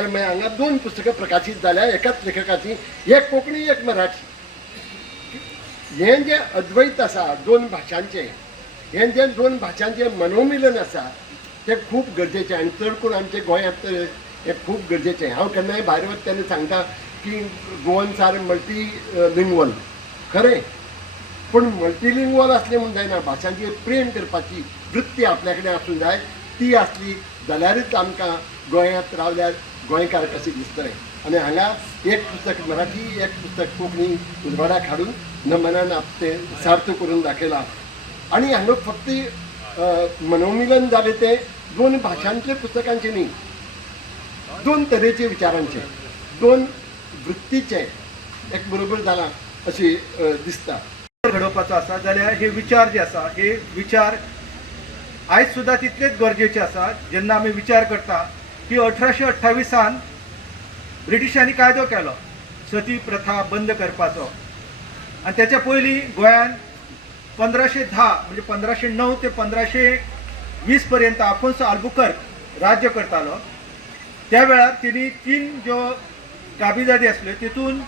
जाल्यार मागीर हांगा 2 पुस्तकां प्रकाशीत जाल्या एकाच लेखकाची, एक कोंकणी एक मराठी. हें जें अद्वैत आसा 2 भाशांचें, हें जें 2 भाशांचें मनोमिलन आसा तें खूब गरजेचें आनी चड करून आमच्या गोंयांत हें खूब गरजेचें. हांव केन्नाय भायर वता तेन्ना सांगता की गोवन्स आर मल्टीलिंग्वल. खरें, पूण मल्टीलिंग्वल असलें म्हूण जायना. भाशांचेर प्रेम करपाची वृत्ती आपल्या कडेन आसूंक जाय. ती आसली जाल्यारूच आमकां गोंयांत रावल्यार गोंयकार कशें दिसतलें. आनी हांगा एक पुस्तक मराठी एक पुस्तक कोंकणी उजवाडाक हाडून नमनान तें सार्थ करून दाखयलां. आनी हांगा फक्त मनोमिलन जालें तें 2 भाशांच्या पुस्तकांचें न्ही, 2 तरेचे विचारांचे, 2 वृत्तीचे एक बरोबर जालां अशें दिसता. घडोवपाचो आसा जाल्यार हे विचार जे आसा हे विचार आयज सुद्दां तितलेच गरजेचे आसा. जेन्ना आमी विचार करता की 1828 ब्रिटिशांनी कायदो केलो सती प्रथा बंद करपाचो आनी त्याच्या पयलीं गोंयांत 1510 म्हणजे 1509 ते 1520 पर्यंत आफोन्सो आल्बुकर्क राज्य करतालो. त्या वेळार तिणी 3 ज्यो काबिजादी आसल्यो तितून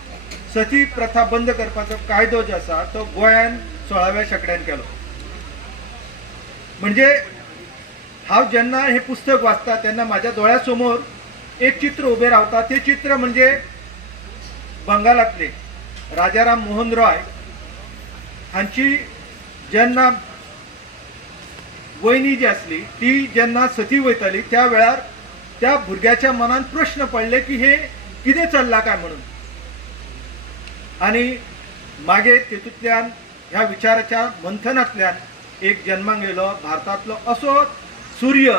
सती प्रथा बंद करपाचो कायदो जो आसा तो गोंयांत 16व्या शेंकड्यान केलो. म्हणजे हांव जेन्ना हे पुस्तक वाचता तेन्ना म्हाज्या दोळ्या समोर एक चित्र उबें रावता. तें चित्र म्हणजे बंगालांतले राजाराम मोहन रॉय हांची जेन्ना वयनी जी आसली ती जेन्ना सती वयताली त्या वेळार त्या भुरग्याच्या मनात प्रश्न पडले की हे कितें चल्लां काय म्हणून. आणि मागीर तेतूंतल्यान ह्या विचाराच्या मंथनांतल्यान एक जन्माक येयलो भारतांतलो असो सूर्य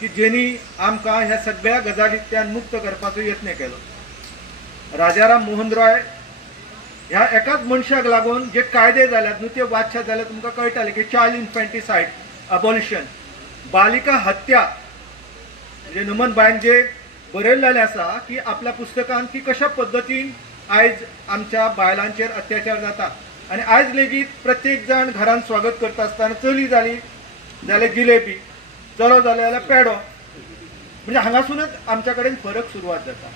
की जेणी आमकां ह्या सगळ्या गजालींतल्यान मुक्त करपाचो यत्न केलो. राजाराम मोहन रॉय ह्या एकाच मनशाक लागून जे कायदे जाल्यात न्हू ते वाचशात जाल्यार तुमकां कळटलें की चायल्ड इन्फेंटिसायड अबॉलिशन, बालिका हत्या म्हणजे नमन बायन जे बरयल्लेलें आसा की आपल्या पुस्तकांत की कशा पद्दतीन आयज आमच्या बायलांचेर अत्याचार जाता. आनी आयज लेगीत प्रत्येक जाण घरांत स्वागत करता आसतना चली जाली जाल्यार जिलेबी, चलो जाल्यार पेडो, म्हणजे हांगासूनच आमच्या कडेन फरक सुरवात जाता.